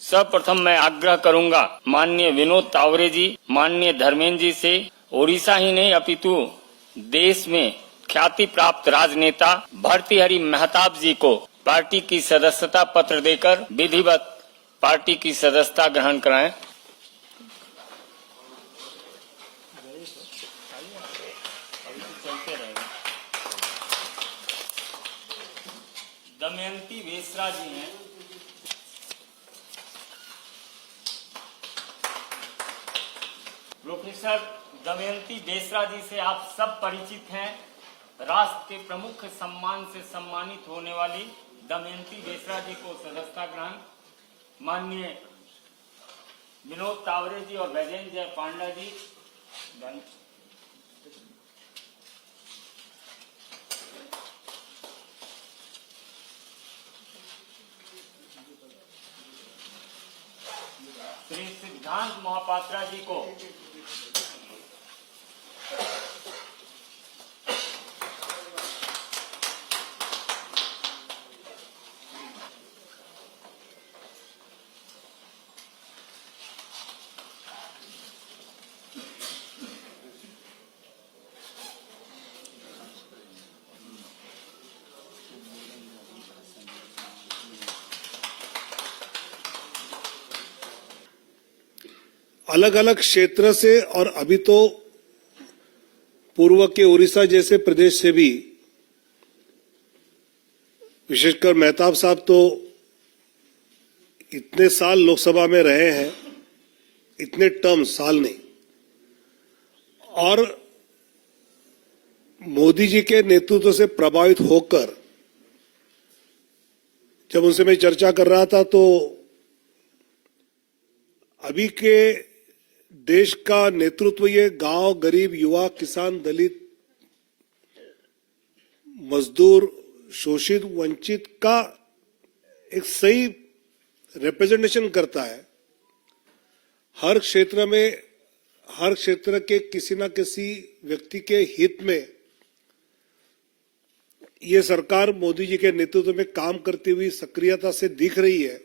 सर्वप्रथम मैं आग्रह करूंगा माननीय विनोद तावरे जी, माननीय धर्मेंद्र जी से ओडिशा ही नहीं अपितु देश में ख्याति प्राप्त राजनेता भर्तृहरि मेहताब जी को पार्टी की सदस्यता पत्र देकर विधिवत पार्टी की सदस्यता ग्रहण कराएं। दमयंती बेसरा जी हैं। प्रोफेसर दमयंती बेसरा जी से आप सब परिचित हैं। राष्ट्र के प्रमुख सम्मान से सम्मानित होने वाली दमयंती बेसरा जी को सदस्यता ग्रहण। माननीय विनोद तावरे जी और वैजेंद्र जय पांडा जी। श्री सिद्धांत महापात्रा जी को अलग अलग क्षेत्र से और अभी तो पूर्व के उड़ीसा जैसे प्रदेश से भी, विशेषकर मेहताब साहब तो इतने साल लोकसभा में रहे हैं, इतने टर्म साल नहीं, और मोदी जी के नेतृत्व से प्रभावित होकर जब उनसे मैं चर्चा कर रहा था तो अभी के देश का नेतृत्व ये गांव, गरीब, युवा, किसान, दलित, मजदूर, शोषित, वंचित का एक सही रिप्रेजेंटेशन करता है। हर क्षेत्र में, हर क्षेत्र के किसी न किसी व्यक्ति के हित में ये सरकार मोदी जी के नेतृत्व में काम करती हुई सक्रियता से दिख रही है।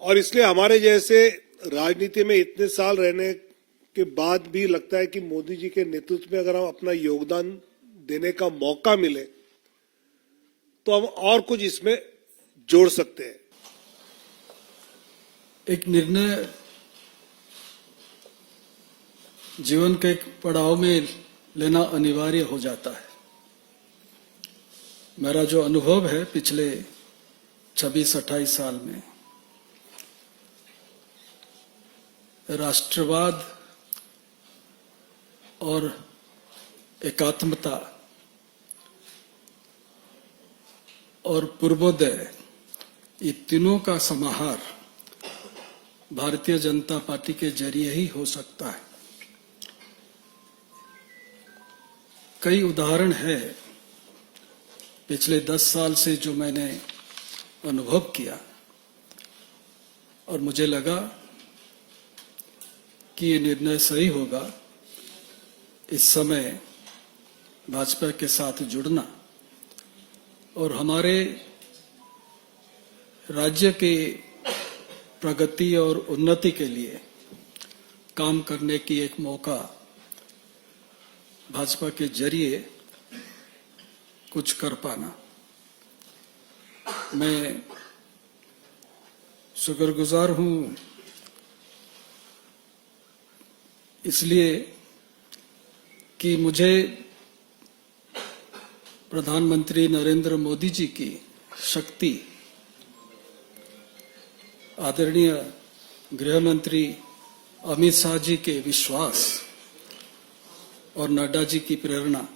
और इसलिए हमारे जैसे राजनीति में इतने साल रहने के बाद भी लगता है कि मोदी जी के नेतृत्व में अगर हम अपना योगदान देने का मौका मिले तो हम और कुछ इसमें जोड़ सकते हैं। एक निर्णय जीवन के एक पड़ाव में लेना अनिवार्य हो जाता है। मेरा जो अनुभव है पिछले 26-28 साल में, राष्ट्रवाद और एकात्मता और पूर्वोदय, ये तीनों का समाहार भारतीय जनता पार्टी के जरिए ही हो सकता है। कई उदाहरण है पिछले 10 साल से जो मैंने अनुभव किया, और मुझे लगा कि ये निर्णय सही होगा इस समय भाजपा के साथ जुड़ना और हमारे राज्य के प्रगति और उन्नति के लिए काम करने की एक मौका भाजपा के जरिए कुछ कर पाना। मैं शुक्रगुजार हूं इसलिए कि मुझे प्रधानमंत्री नरेंद्र मोदी जी की शक्ति, आदरणीय गृह मंत्री अमित शाह जी के विश्वास और नड्डा जी की प्रेरणा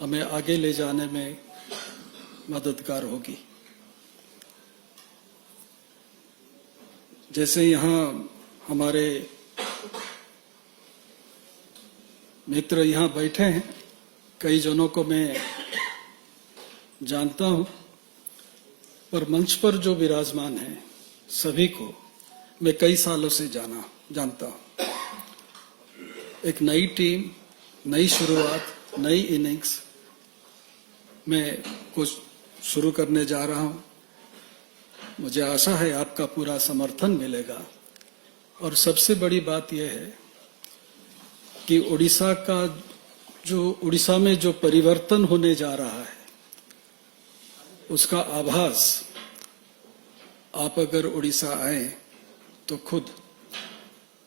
हमें आगे ले जाने में मददगार होगी। जैसे यहाँ हमारे मित्र यहाँ बैठे हैं, कई जनों को मैं जानता हूं, पर मंच पर जो विराजमान हैं सभी को मैं कई सालों से जानता हूं। एक नई टीम, नई शुरुआत, नई इनिंग्स में कुछ शुरू करने जा रहा हूं। मुझे आशा है आपका पूरा समर्थन मिलेगा। और सबसे बड़ी बात यह है कि उड़ीसा में जो परिवर्तन होने जा रहा है उसका आभास आप अगर उड़ीसा आए तो खुद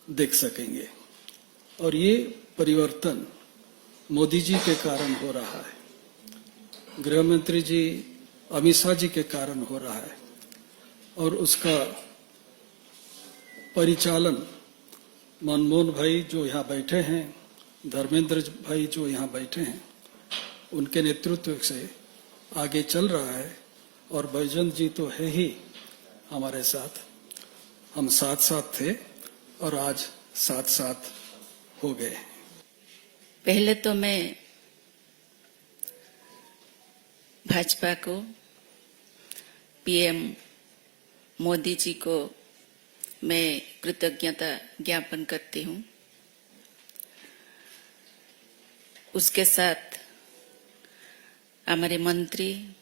देख सकेंगे। और ये परिवर्तन मोदी जी के कारण हो रहा है, गृह मंत्री जी अमित शाह जी के कारण हो रहा है, और उसका परिचालन मनमोहन भाई जो यहाँ बैठे हैं, धर्मेंद्र भाई जो यहाँ बैठे हैं, उनके नेतृत्व से आगे चल रहा है। और बैजंत जी तो है ही हमारे साथ, हम साथ साथ थे और आज साथ साथ हो गए। पहले तो मैं भाजपा को, पीएम मोदी जी को मैं कृतज्ञता ज्ञापन करती हूँ। उसके साथ हमारे मंत्री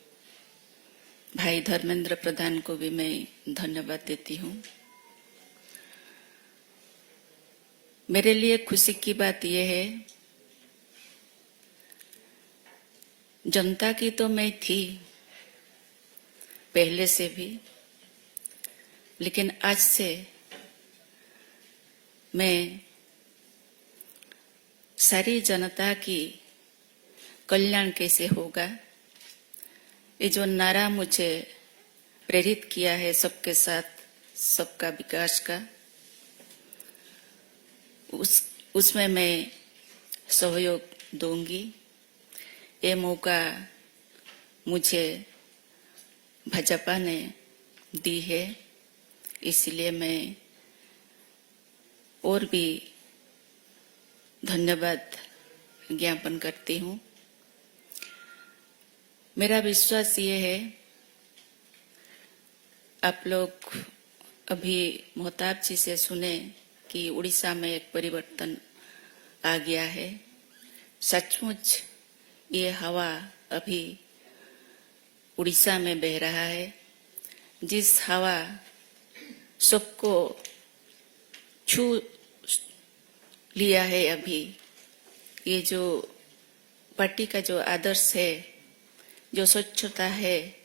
भाई धर्मेंद्र प्रधान को भी मैं धन्यवाद देती हूँ। मेरे लिए खुशी की बात यह है, जनता की तो मैं थी पहले से भी, लेकिन आज से मैं सारी जनता की कल्याण कैसे होगा, ये जो नारा मुझे प्रेरित किया है सबके साथ सबका विकास का, उसमें मैं सहयोग दूंगी। ये मौका मुझे भाजपा ने दी है, इसलिए मैं और भी धन्यवाद ज्ञापन करती हूँ। मेरा विश्वास ये है, आप लोग अभी मोहताब जी से सुने कि उड़ीसा में एक परिवर्तन आ गया है। सचमुच ये हवा अभी उड़ीसा में बह रहा है, जिस हवा सबको छू लिया है। अभी ये जो पार्टी का जो आदर्श है, जो स्वच्छता है,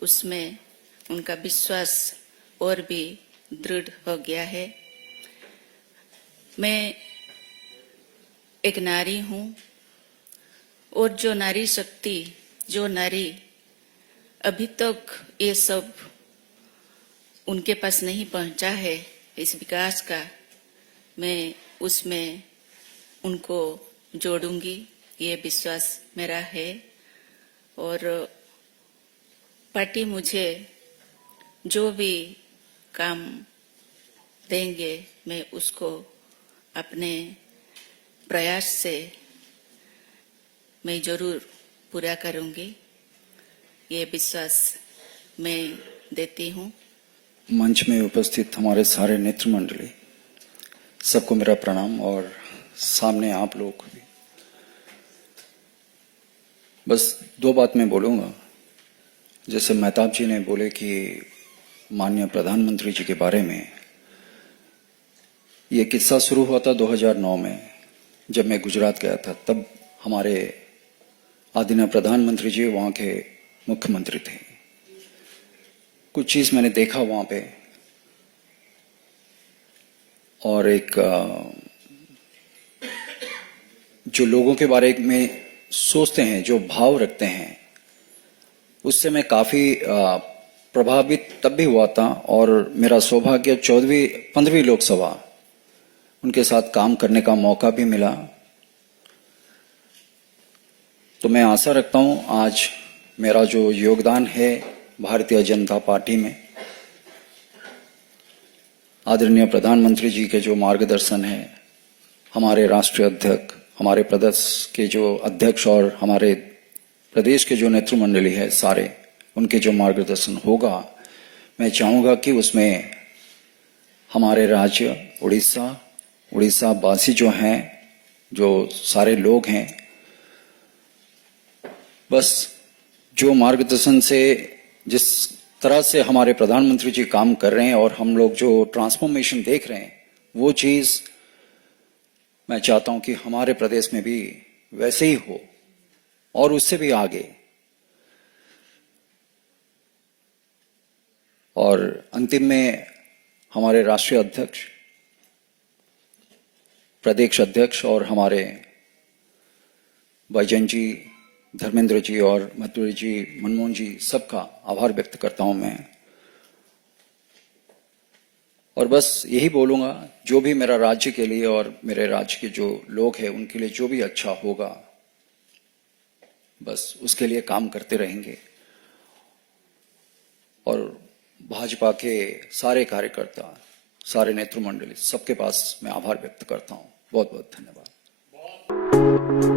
उसमें उनका विश्वास और भी दृढ़ हो गया है। मैं एक नारी हूँ और जो नारी शक्ति, जो नारी अभी तक ये सब उनके पास नहीं पहुंचा है, इस विकास का, मैं उसमें उनको जोड़ूंगी, ये विश्वास मेरा है। और पार्टी मुझे जो भी काम देंगे मैं उसको अपने प्रयास से मैं जरूर पूरा करूंगी, ये विश्वास मैं देती हूँ। मंच में उपस्थित हमारे सारे नेतृ मंडली, सबको मेरा प्रणाम, और सामने आप लोग को भी। बस दो बात मैं बोलूँगा। जैसे मेहताब जी ने बोले कि माननीय प्रधानमंत्री जी के बारे में, ये किस्सा शुरू हुआ था 2009 में, जब मैं गुजरात गया था। तब हमारे आदरणीय प्रधानमंत्री जी वहाँ के मुख्यमंत्री थे। कुछ चीज मैंने देखा वहाँ पे, और एक जो लोगों के बारे में सोचते हैं, जो भाव रखते हैं, उससे मैं काफी प्रभावित तब भी हुआ था। और मेरा सौभाग्य 15वीं लोकसभा उनके साथ काम करने का मौका भी मिला। तो मैं आशा रखता हूं आज मेरा जो योगदान है भारतीय जनता पार्टी में, आदरणीय प्रधानमंत्री जी के जो मार्गदर्शन है, हमारे राष्ट्रीय अध्यक्ष, हमारे प्रदेश के जो अध्यक्ष और हमारे प्रदेश के जो नेतृमंडली है सारे, उनके जो मार्गदर्शन होगा, मैं चाहूंगा कि उसमें हमारे राज्य उड़ीसा वासी जो हैं, जो सारे लोग हैं, बस जो मार्गदर्शन से जिस तरह से हमारे प्रधानमंत्री जी काम कर रहे हैं और हम लोग जो ट्रांसफॉर्मेशन देख रहे हैं, वो चीज मैं चाहता हूं कि हमारे प्रदेश में भी वैसे ही हो और उससे भी आगे। और अंतिम में हमारे राष्ट्रीय अध्यक्ष, प्रदेश अध्यक्ष और हमारे बैजयंत जी, धर्मेंद्र जी और माधुरी जी, मनमोहन जी, सबका आभार व्यक्त करता हूं मैं। और बस यही बोलूंगा, जो भी मेरा राज्य के लिए और मेरे राज्य के जो लोग हैं उनके लिए जो भी अच्छा होगा, बस उसके लिए काम करते रहेंगे। और भाजपा के सारे कार्यकर्ता, सारे नेतृमंडली, सबके पास मैं आभार व्यक्त करता हूं। बहुत बहुत धन्यवाद।